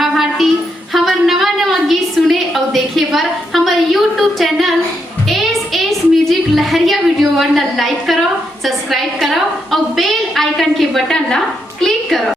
राधा भारती। हमार नवा नवा गीत सुने और देखे पर हमार यूट्यूब चैनल एस म्यूजिक लहरिया वीडियो वन लाइक करो, सब्सक्राइब करो और बेल आइकन के बटन ला क्लिक करो।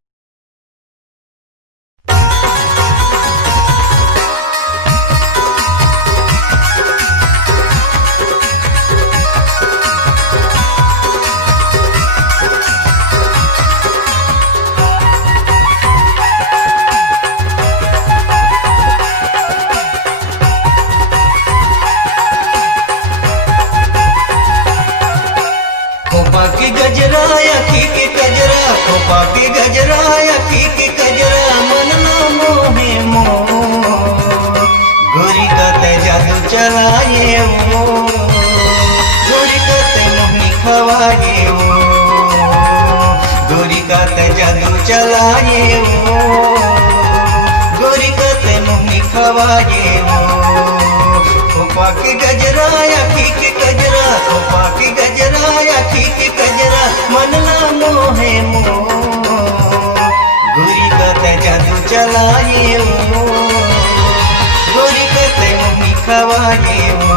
खोपा की गजरा अखी की गजरा, खोपा की गजरा अखी की गजरा, मन ना मोहे मोर गोरी का ते जादू चलाए वो, गोरी का ते मोहनी खवाए वो, गोरी का ते जादू चलाए वो, गोरी का ते मोहनी खवाए वो। खोपा की गजरा अखी की गजरा, खोपा की गजरा अखी की गजरा, मन ना मोहे मोर गोरी का ते जादू चलाए वो, गोरी का ते मोहनी खवाए वो,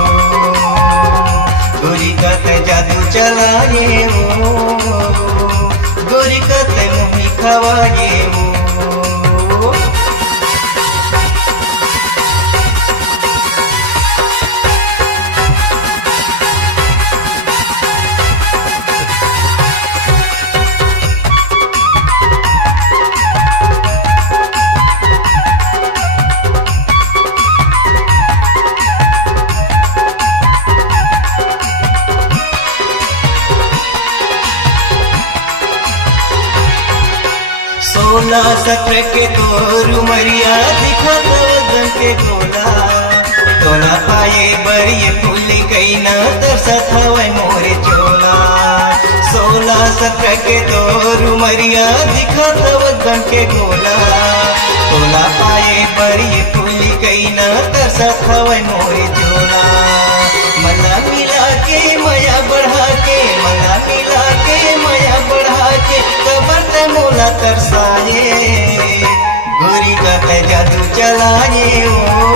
गोरी का ते जादू चलाए वो, गोरी का ते मोहनी खवाए वो। सोलह सत्रह के तोरू मरिया दिखा वजन के गोला, तोला पाए बरिए फूल गई ना तरसत हवे मोरे चोला। सोलह सत्रह के तोरू मरिया दिखा वजन के गोला, तोला पाए बरिए फूल गई ना तरसत हवे मोरे चोला। मला मिला के माया बढ़ा के, मला मिला के माया बढ़ा के, कबर ते मोला तरसाए, गोरी का ते जादू चलाए वो,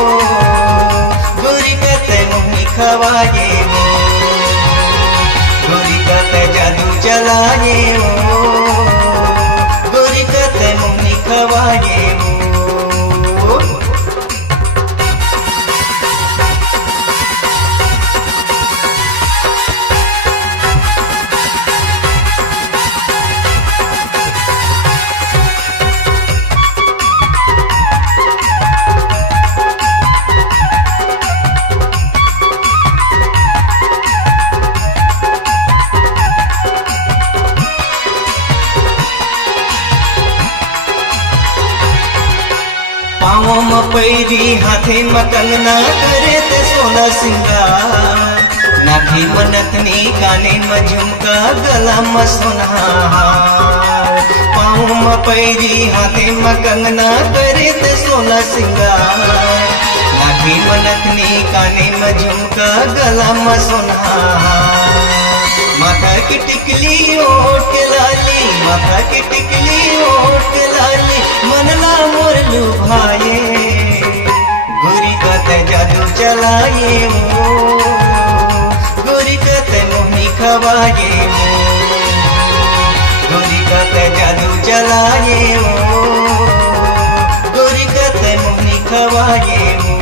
गोरी का ते मोहनी खवाए वो, गोरी का ते जादू चलाए वो, गोरी का ते मोहनी खवाए वो। पाँव में पैरी हाथे में कंगना करे ते सोना सिंगार, नाभी में नथनी काने में झुमका गला में सोना हार। पाँव में पैरी हाथे में कंगना करे ते सोना सिंगार, नाभी में नथनी काने में झुमका गला में सोना हार। माथा की टिकली ओठ के लाली, माथा की टिकली ओठ के लाली, मनला मोर लुभाए, गोरी का ते जादू चलाए वो, गोरी का ते मोहनी खवाए वो, गोरी का ते जादू चलाए वो, गोरी का ते मोहनी खवाए वो।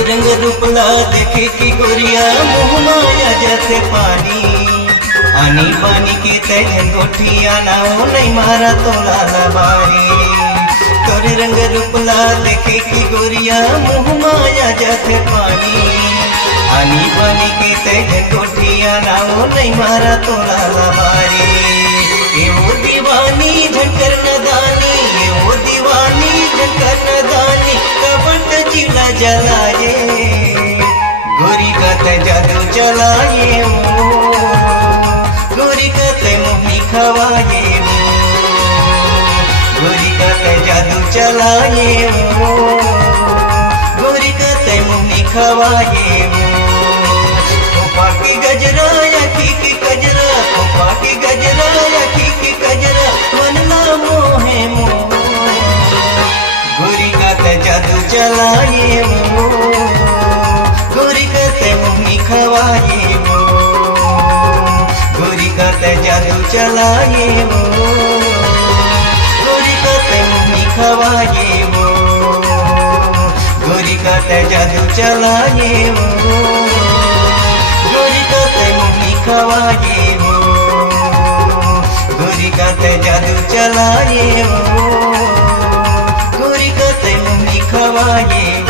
रंग रूपला देखे की गोरिया मुँह माया जाते पानी, आनी पानी की तेज गोठिया नाओ नहीं मारा तो लाला बारी। तोरे रंग रूपला देखे की गोरिया मुँह माया जाते पानी, आनी पानी की तेज गोठिया नाओ नहीं मारा तो लाला बारी। ये वो दीवानी झंकर नदानी, ये वो दीवानी झंकर चलाए, गोरी का ते जादू चलाए वो, गोरी का ते मुँह खवाए वो, गोरी का ते जादू चलाए वो, गोरी का ते मुँह खवाए वो। खोपा की गजरा अखी की गजरा, खोपा की गजरा अखी की गजरा, मनला मोहे मोह, गोरी का ते जादू चलाए वो, गोरी का ते मुँह खवाए वो, गोरी का ते जादू चलाए वो, गोरी का ते मुँह खवाए वो, गोरी का ते जादू चलाए वो, गोरी का ते मुँह खवाए वो, गोरी का ते जादू चलाए वो, गोरी का ते मुँह खवाए वो।